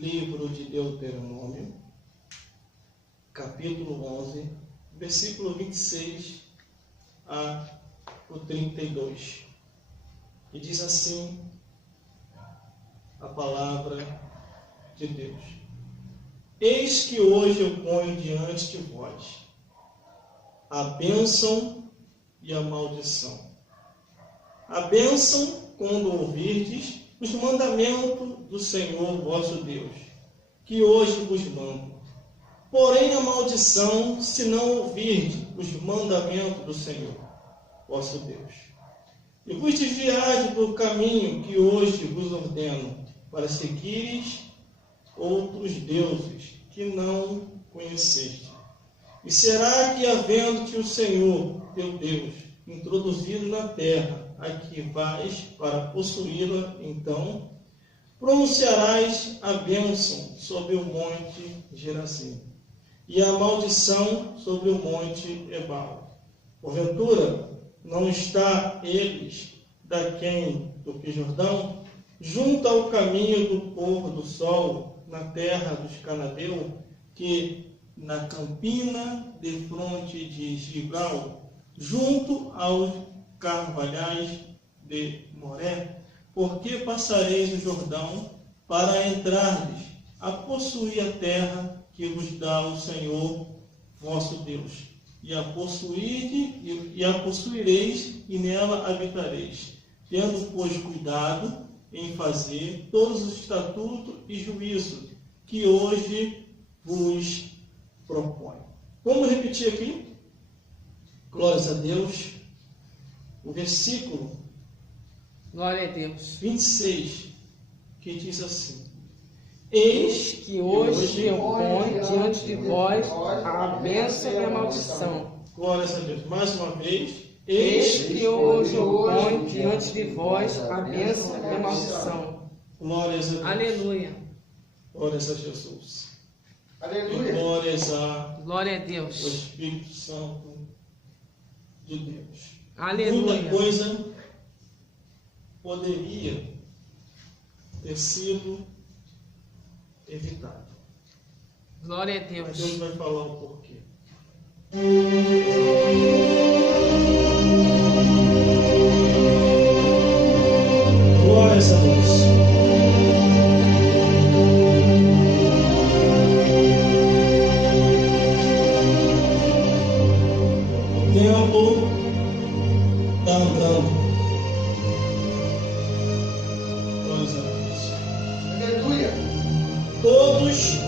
livro de Deuteronômio, capítulo 11, versículo 26 a 32. E diz assim a palavra de Deus: Eis que hoje eu ponho diante de vós a bênção e a maldição. A bênção, quando ouvirdes os mandamentos do Senhor vosso Deus, que hoje vos mando. Porém a maldição, se não ouvirdes os mandamentos do Senhor vosso Deus, e vos desviardes do caminho que hoje vos ordeno, para seguires outros deuses que não conheceste. E será que, havendo-te o Senhor teu Deus introduzido na terra a que vais para possuí-la, então pronunciarás a bênção sobre o monte Gerazim e a maldição sobre o monte Ebal. Porventura, não está eles daquém do que Jordão, junto ao caminho do pôr do sol, na terra dos canadeus, que na campina de fronte de Gilgal, junto aos carvalhais de Moré? Porque passareis o Jordão para entrardes a possuir a terra que vos dá o Senhor vosso Deus, e a possuireis e nela habitareis, tendo, pois, cuidado em fazer todos os estatutos e juízos que hoje vos propõe. Vamos repetir aqui? Glórias a Deus. O versículo Glória a Deus. 26, que diz assim: Eis que hoje eu ponho diante de vós a bênção e a maldição. Glórias a Deus. Mais uma vez. Eis que hoje eu ponho diante de vós a bênção e a maldição. Glórias a Deus. Aleluia. Glórias a Jesus. Aleluia. E glórias ao Glória a Deus. Espírito Santo de Deus. Aleluia. Muita coisa poderia ter sido evitada. Glória a Mas Deus Deus. vai falar o porquê. Glórias a Deus. O tempo está andando. Glórias a Deus. Aleluia. Todos,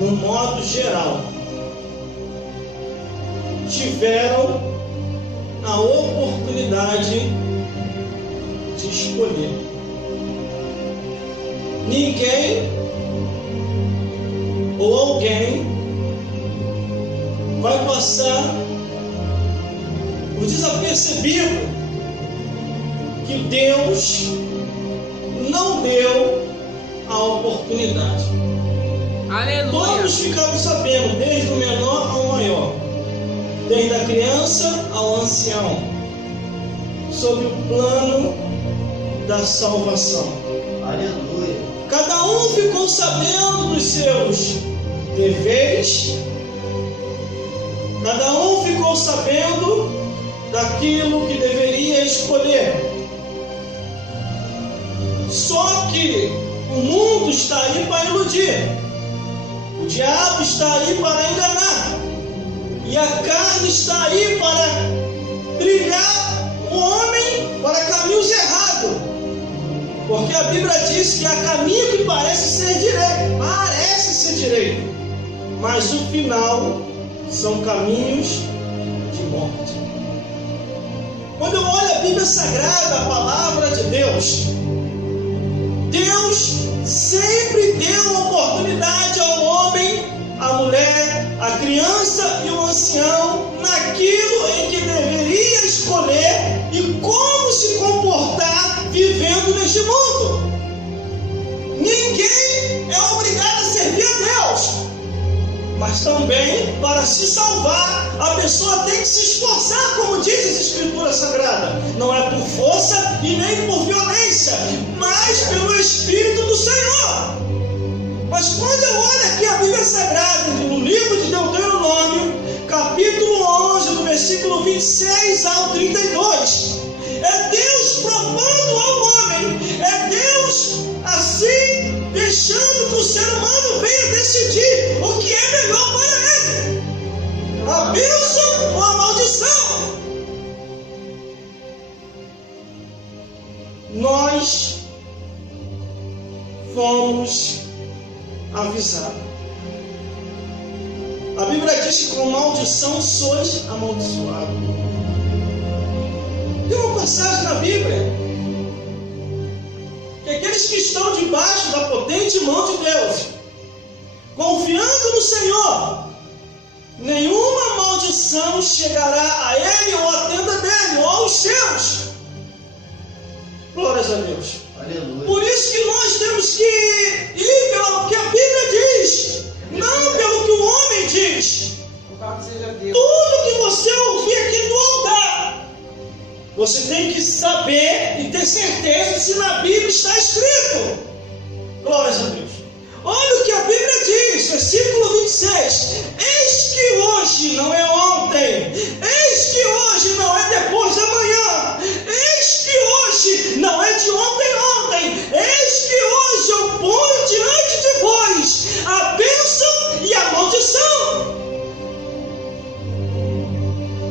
no modo geral, tiveram a oportunidade de escolher. Ninguém ou alguém vai passar o desapercebido que Deus não deu a oportunidade. Aleluia. Todos ficaram sabendo, desde o menor ao maior, desde a criança ao ancião, sobre o plano da salvação. Aleluia. Cada um ficou sabendo dos seus deveres, cada um ficou sabendo daquilo que deveria escolher. Só que o mundo está aí para iludir, o diabo está aí para enganar, e a carne está aí para trilhar o homem para caminhos errados. Porque a Bíblia diz que há caminho que parece ser direito, mas o final são caminhos de morte. Quando eu olho a Bíblia Sagrada, a palavra de Deus, Deus sempre deu oportunidade ao homem, à mulher, à criança e ao ancião naquilo em que deveria escolher e como se comportar vivendo neste mundo. Ninguém é obrigado a servir a Deus, mas também para se salvar a pessoa tem que se esforçar, como diz as Escrituras Sagradas. Não é por força e nem por violência, mas pelo Espírito do Senhor. versículo 26 ao 32. É Deus propondo ao homem, é Deus assim deixando que o ser humano venha decidir o que é melhor para ele: a bênção ou a maldição. Nós fomos avisados. A Bíblia diz que com maldição sois amaldiçoados. Tem uma passagem na Bíblia que aqueles que estão debaixo da potente mão de Deus, confiando no Senhor, nenhuma maldição chegará a ele ou à tenda dele ou aos seus. Glórias a Deus. Aleluia. Por isso que nós temos que ir pelo que a Bíblia diz, não pelo que o homem diz. Tudo que você ouvir aqui no altar, você tem que saber e ter certeza se na Bíblia está escrito. Glórias a Deus. Olha o que a Bíblia diz, versículo 26. Eis que hoje não é ontem, eis que hoje não é depois da manhã, eis que hoje não é de ontem, eis que hoje eu ponho diante de vós a bênção e a maldição.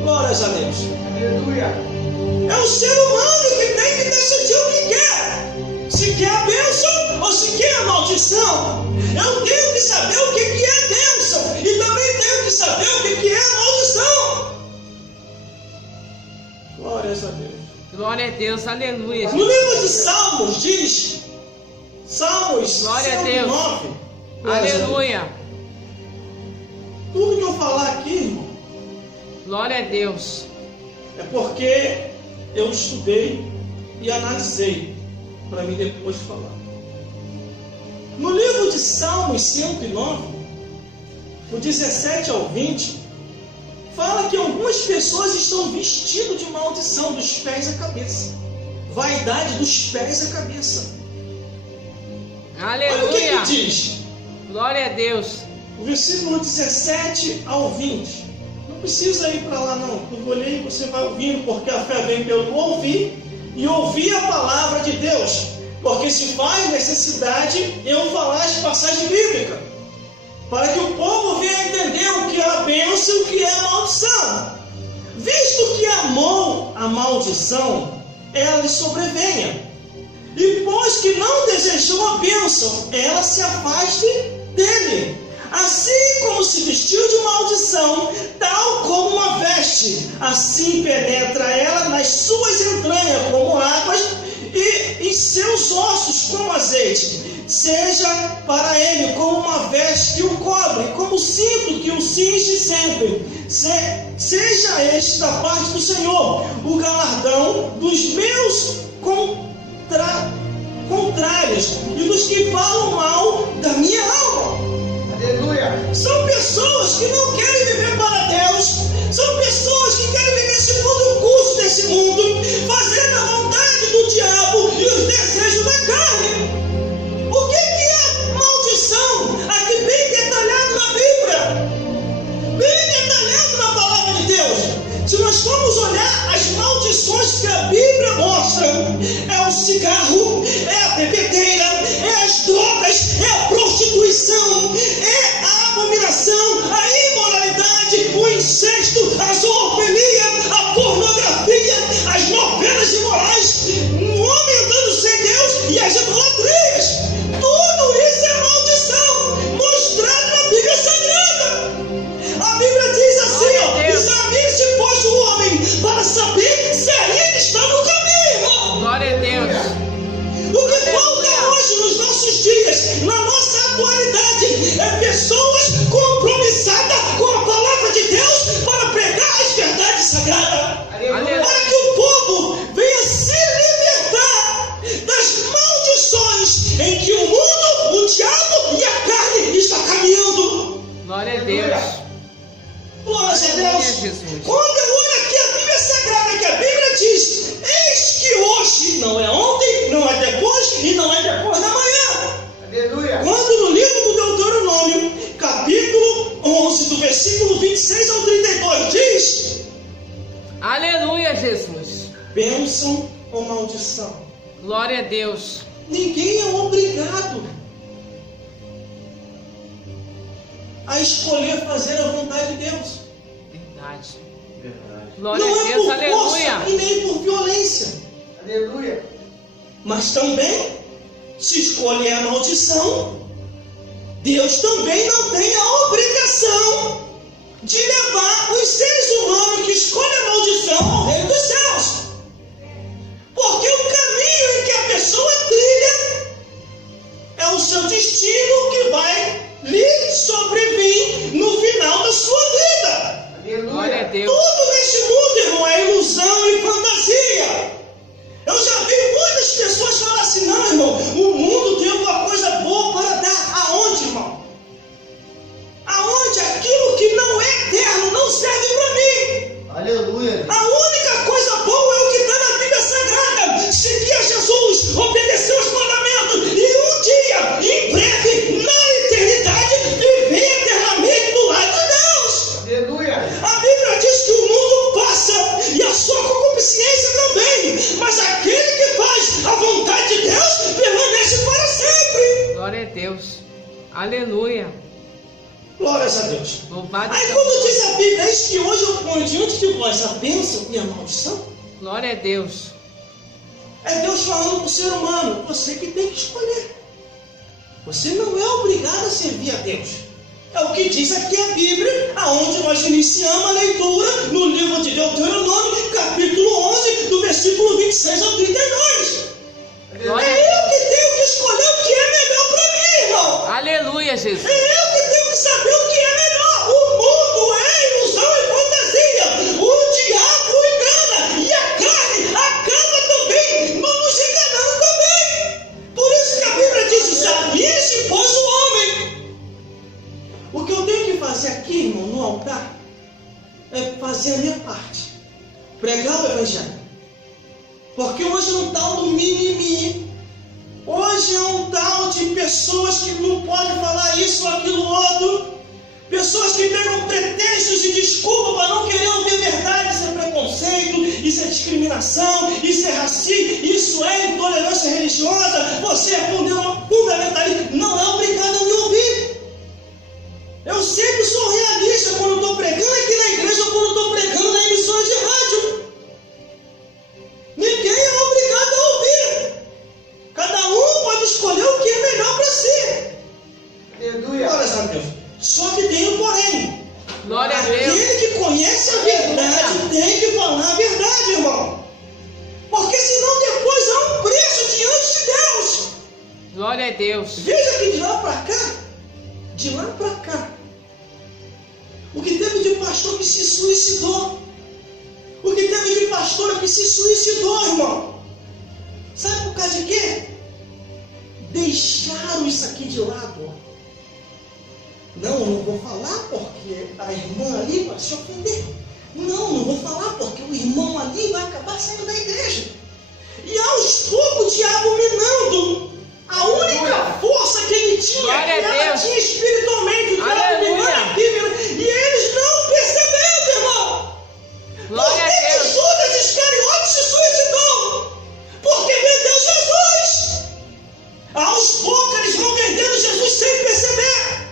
Glórias a Deus. Aleluia. É o ser humano que tem que decidir o que quer. Se quer a bênção ou se quer a maldição. Eu tenho que saber o que é bênção e também tenho que saber o que é a maldição. Glórias a Deus. Glória a Deus, aleluia. No livro de Salmos diz, Salmos Glória a 109, Aleluia. tudo que eu falar aqui, irmão, Glória a Deus. é porque eu estudei e analisei para mim depois falar. No livro de Salmos 109, do 17 ao 20, fala que algumas pessoas estão vestidas de maldição dos pés à cabeça. Vaidade dos pés à cabeça. Olha o que Aleluia. diz. Glória a Deus. O versículo 17 ao 20. Não precisa ir para lá não. Eu vou ler e você vai ouvindo, porque a fé vem pelo ouvir e ouvir a palavra de Deus. Porque se faz necessidade eu falar as passagens bíblicas, para que o povo venha entender o que é a bênção e o que é a maldição. Visto que amou a maldição, ela lhe sobrevenha. E pois que não desejou a bênção, ela se afaste dele. Assim como se vestiu de maldição, tal como uma veste, assim penetra ela nas suas entranhas como águas e em seus ossos como azeite. Seja para ele como uma veste que o cobre, como cinto que o cinge sempre. Seja este da parte do Senhor o galardão dos meus contrários e dos que falam mal da minha alma. Aleluia. São pessoas que não querem viver para Deus, são pessoas que querem viver segundo o curso desse mundo, fazendo a vontade do diabo e os desejos da carne. O que é maldição? Aqui bem detalhado na Bíblia, bem detalhado na palavra de Deus. Se nós formos olhar as maldições que a Bíblia mostra, é o cigarro, é a bebedeira, é as drogas, é a prostituição, é a abominação, a imoralidade, o incesto, a zoofilia, a pornografia, as novenas imorais, um homem andando sem Deus e as idolatrias. Tudo isso é maldição mostrado na Bíblia Sagrada. A Bíblia diz assim, ó, examine-se, pois, o homem para saber se ainda está no caminho. Glória a Deus. O que falta hoje nos nossos dias, na nossa atualidade, é pessoas compromissadas com a palavra de Deus para pregar as verdades sagradas. Aleluia. Para que o povo venha se libertar das maldições em que o mundo, o diabo e a carne está caminhando. Glória a Deus. Glória a Deus. Aleluia, Jesus. Quando eu olho aqui a Bíblia Sagrada, que a Bíblia diz, eis que hoje não é ontem, não é depois e não é depois da manhã. Aleluia. Quando no livro do Deuteronômio, capítulo 11, do versículo 26 ao 32, diz Aleluia, Jesus. Bênção ou maldição. Glória a Deus. Ninguém é obrigado a escolher fazer a vontade de Deus. Verdade. Verdade. Glória Não a é Deus. por Aleluia. força e nem por violência. Aleluia. Mas também, se escolher a maldição, Deus também não tem a obrigação de levar os seres humanos que escolhem a maldição ao reino dos céus. Porque o caminho em que a pessoa trilha é o seu destino que vai lhe sobrevir no final da sua vida. Glória a Deus. Tudo neste mundo, irmão, é ilusão e fantasia. Eu já vi muitas pessoas falar assim: não, irmão, o mundo tem alguma coisa boa para dar. Aonde, irmão? Aonde? Aquilo que não é eterno não serve para mim. Aleluia. A única coisa boa é o que está na Bíblia Sagrada. Seguir a Jesus, obedecer os mandamentos e um dia, em breve, na eternidade, viver eternamente do lado de Deus. Aleluia. A Bíblia diz que o mundo passa e a sua concupiscência também, mas aquele que faz a vontade de Deus permanece para sempre. Glória a Deus. Aleluia. Glórias a Deus. Louvado Aí seja quando diz a Bíblia, eis que hoje eu ponho diante de vós a bênção e a maldição, Glória a Deus. é Deus falando para o ser humano: você que tem que escolher. Você não é obrigado a servir a Deus. É o que diz aqui a Bíblia, aonde nós iniciamos a leitura no livro de Deuteronômio, capítulo 11, do versículo 26 ao 32. Glória É a eu que tenho que escolher o que é melhor para mim, irmão. Aleluia, Jesus. É eu que tenho que saber o que é melhor. O mundo é ilusão e fantasia. O diabo engana. E a carne acaba também nos enganando também. Por isso que a Bíblia diz: sabia-se, pois, o homem. O que eu tenho que fazer aqui, irmão, no altar, é fazer a minha parte. Pregar o Evangelho. Porque hoje não está um mimimi. Hoje é um tal de pessoas que não podem falar isso ou aquilo outro. Pessoas que pegam pretextos e desculpa para não querer ouvir verdade. Isso é preconceito, isso é discriminação, isso é racismo, isso é intolerância religiosa. Você é fundamentalista. Não é obrigado a me ouvir. Eu sempre sou realista quando estou pregando aqui na igreja ou quando estou pregando na emissora de rádio. Ninguém é obrigado a ouvir. Cada um pode escolher o que é melhor para si. Aleluia. Glórias a Deus. Só que tem um porém. Glória a Deus. Aquele que conhece a verdade tem que falar a verdade, irmão. Porque senão depois há um preço diante de Deus. Glória a Deus. Veja que de lá para cá, o que teve de pastor que se suicidou. O que teve de pastora que se suicidou, irmão. Sabe por causa de quê? Deixaram isso aqui de lado. Não vou falar porque a irmã ali vai se ofender. Não vou falar porque o irmão ali vai acabar saindo da igreja. E aos poucos o diabo minando. A única força que ele tinha, Glória que a ela Deus. tinha espiritualmente, o diabo Aleluia. minando aqui, e eles não perceberam, irmão. Glória Por que a Deus. Judas Iscariote se suicidou? Porque vendeu Jesus. Aos poucos eles vão vendendo Jesus sem perceber.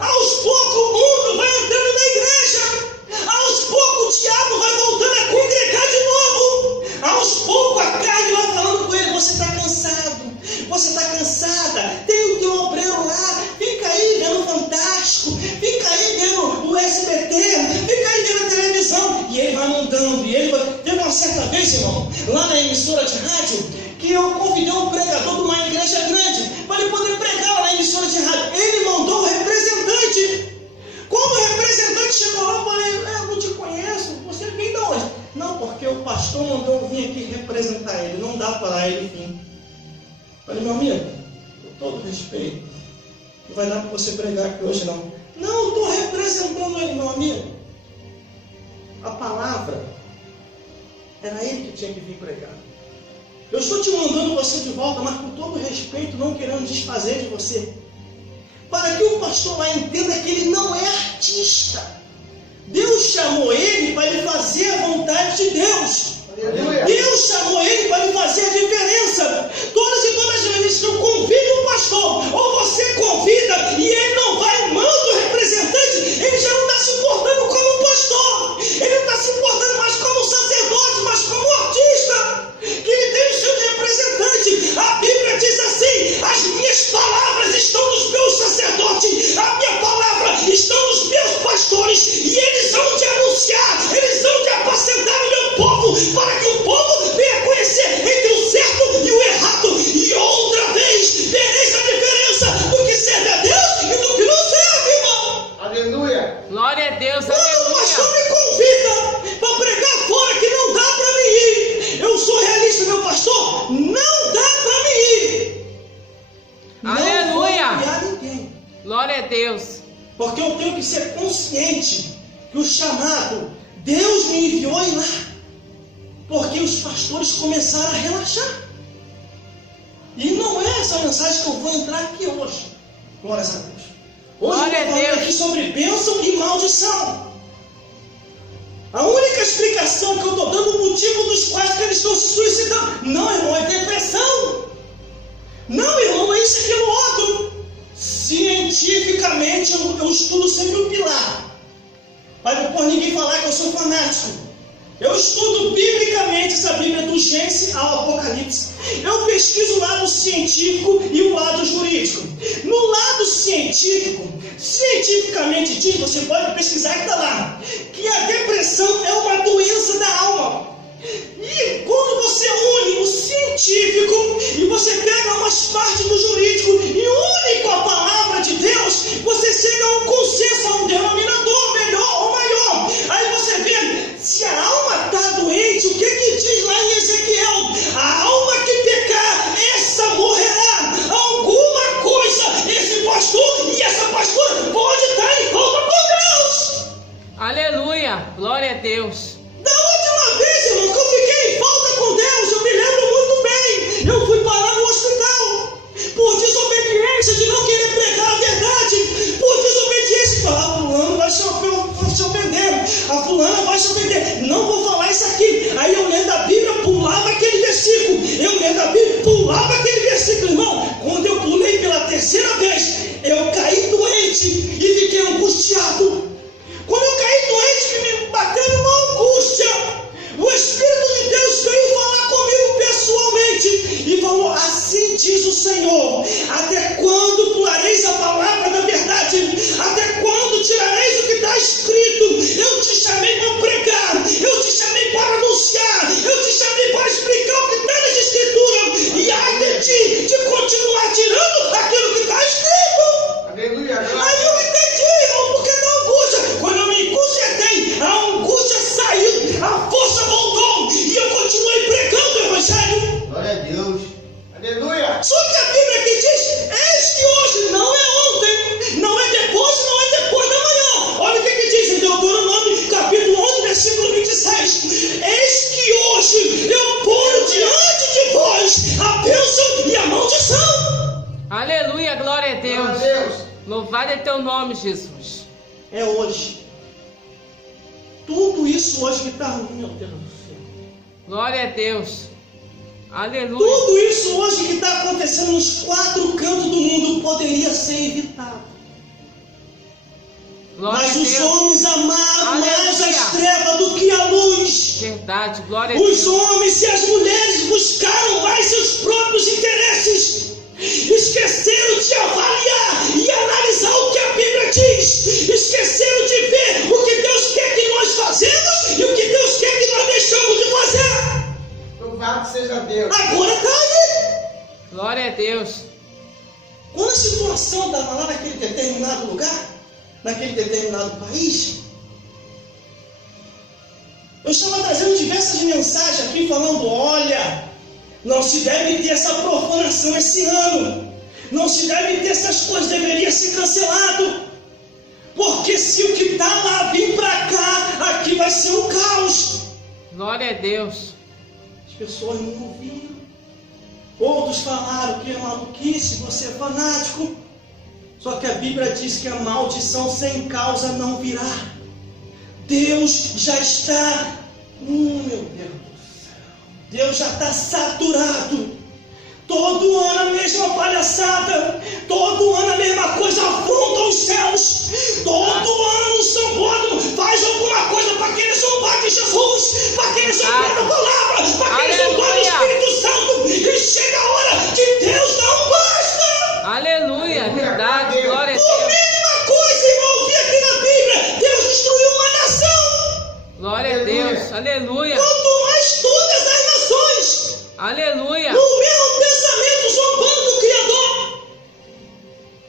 Aos poucos o mundo vai entrando na igreja. Aos poucos o diabo vai voltando a congregar de novo. Aos poucos a carne vai falando com ele: você está cansado, você está cansada, tem o teu obreiro lá, fica aí vendo o Fantástico, fica aí vendo o SBT, fica aí vendo a televisão. E ele vai mandando, e ele vai... Teve uma certa vez, irmão, lá na emissora de rádio, que eu convidei um pregador de uma igreja grande para ele poder pregar lá na emissora de rádio. Ele mandou o representante. Quando o representante chegou lá, eu falei: eu não te conheço, você vem de onde? Não, porque o pastor mandou eu vir aqui representar ele, não dá para ele vir. Eu falei: meu amigo, com todo respeito, não vai dar para você pregar aqui hoje não. Não, eu estou representando ele, meu amigo. A palavra era ele que tinha que vir pregar. Eu estou te mandando você de volta, mas com todo respeito, não querendo desfazer de você, para que o pastor lá entenda que ele não é artista. Deus chamou ele para ele fazer a vontade de Deus. Aleluia. Deus chamou ele para ele fazer a diferença. Todas e todas as vezes que eu convido um pastor, ou você convida e ele não vai, manda o representante, ele já não está se portando como pastor, ele não está se portando mais como sacerdote, mas como artista, que ele tem o seu representante. A Bíblia diz assim: as minhas palavras estão nos meus sacerdotes, a minha palavra está nos meus pastores, e eles vão te anunciar, eles vão te apacentar o meu povo, para que o povo venha conhecer entre o certo e o errado, e outra vez vereis a diferença do que serve a Deus e do que não serve, irmão. Aleluia. Glória a Deus, Quando o pastor aleluia. me convida para pregar fora que não dá para mim ir, eu sou realista, meu pastor, não dá para mim ir. Aleluia. Não vou enviar ninguém, Glória a Deus. porque eu tenho que ser consciente que o chamado, Deus me enviou ir lá, porque os pastores começaram a relaxar. E não é essa mensagem que eu vou entrar aqui hoje. Glórias a Deus. Hoje Glória eu a vou falar Deus. aqui sobre bênção e maldição. A única explicação que eu estou dando, o motivo dos quais que eles estão se suicidando. Não, irmão, é depressão. Não, irmão, é isso, aquilo, outro. Cientificamente, eu estudo sempre o pilar. Para depois ninguém falar que eu sou fanático. Eu estudo biblicamente essa Bíblia do Gênesis ao Apocalipse. Eu pesquiso o lado científico e o lado jurídico. No lado científico, cientificamente diz, você pode pesquisar que está lá, que a depressão é uma doença da alma. E quando você une o científico e você pega umas partes do jurídico e une com a palavra de Deus, você chega a um consenso, a um denominador melhor ou maior. Aí você vê, se a alma está doente, o que diz lá em Ezequiel? A alma que pecar, essa morrerá. Alguma coisa, esse pastor e essa pastora pode estar em falta com Deus. Aleluia. Glória a Deus. Da última vez, irmão, que eu fiquei em falta com Deus, eu me lembro muito bem. Eu fui parar no hospital por desobediência, de não querer pregar a verdade, por desobediência. A fulana vai se ofender, a fulana vai se ofender. Não vou falar isso aqui. Aí eu lendo a Bíblia, pulava aquele versículo. Eu lendo a Bíblia, pulava aquele versículo, irmão. Quando eu pulei pela terceira vez, eu caí doente e fiquei angustiado. Quando eu caí doente, que me bateu uma angústia, o Espírito de Deus veio falar comigo pessoalmente e falou: assim diz o Senhor, até quando pulareis a palavra da verdade? Até quando tirareis o que está escrito? Eu te chamei para pregar, eu te chamei para anunciar, eu te chamei para explicar o que está nas escrituras, e ai de ti de continuar tirando aquilo que está escrito. Aleluia. Aí eu entendi, irmão, porque da angústia, quando eu me consertei, a angústia saiu, a força voltou, e eu continuei pregando o Evangelho. Glória a Deus. Aleluia. Só que a Bíblia aqui diz, eis que hoje não é ontem, não é depois, não é depois da manhã. Olha o que diz em Deuteronômio, capítulo 11, versículo 26. Eis que hoje eu ponho diante de vós a bênção e a maldição. Aleluia. Glória a Glória a Deus. Deus. Louvado é teu nome, Jesus. É hoje. Tudo isso hoje que está ruim, meu Deus do céu. Glória a Deus. Aleluia. Tudo isso hoje que está acontecendo nos 4 cantos do mundo poderia ser evitado. Glória Mas a os Deus. homens amaram mais Aleluia. as trevas do que a luz. Verdade. Glória a Os Deus. homens e as mulheres buscaram mais seus próprios interesses. Esqueceram de avaliar e analisar o que a Bíblia diz. Esqueceram de ver o que Deus quer que nós fazemos e o que Deus quer que nós deixamos de fazer. Louvado seja Deus. Agora está aí. Glória a Deus. Quando a situação estava lá naquele determinado lugar, naquele determinado país, eu estava trazendo diversas mensagens aqui falando: olha, não se deve ter essa profanação esse ano, não se deve ter essas coisas, deveria ser cancelado, porque se o que está lá vir para cá, aqui vai ser um caos. Glória a Deus. As pessoas não ouviram. Outros falaram que é maluquice, você é fanático. Só que a Bíblia diz que a maldição sem causa não virá. Deus já está, meu Deus do céu, Deus já está saturado. Todo ano a mesma palhaçada, todo ano a mesma coisa afronta os céus. Todo ano o sambódromo faz alguma coisa para querer zombar de Jesus, para querer zombar da palavra, para querer zombar do Espírito Santo. E chega a hora que Deus não basta. Aleluia, verdade, glória a Por Deus. mínima coisa, irmão, vi aqui na Bíblia, Deus destruiu uma nação. Glória a Deus, aleluia, Quanto mais todas as nações, aleluia. no mesmo pensamento, zombando do Criador.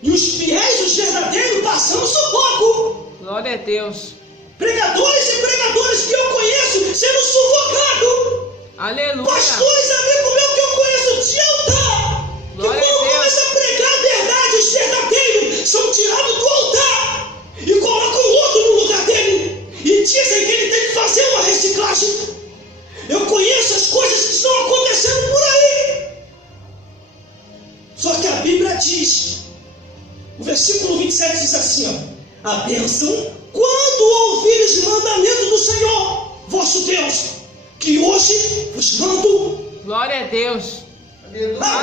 E os fiéis, os verdadeiros, passando sufoco. Glória a Deus, Pregadores e pregadoras que eu conheço sendo sufocados. aleluia. Pastores, amigos meus que eu conheço de altar. Que Glória a quando Deus. começa a pregar a verdade, os verdadeiros são tirados do altar e colocam outro no lugar dele. E dizem que ele tem que fazer uma reciclagem. Eu conheço as coisas que estão acontecendo por aí. Só que a Bíblia diz, o versículo 27 diz assim, ó, a bênção quando ouvires os mandamentos do Senhor, vosso Deus, que hoje vos mando. Glória a Deus, Aleluia. A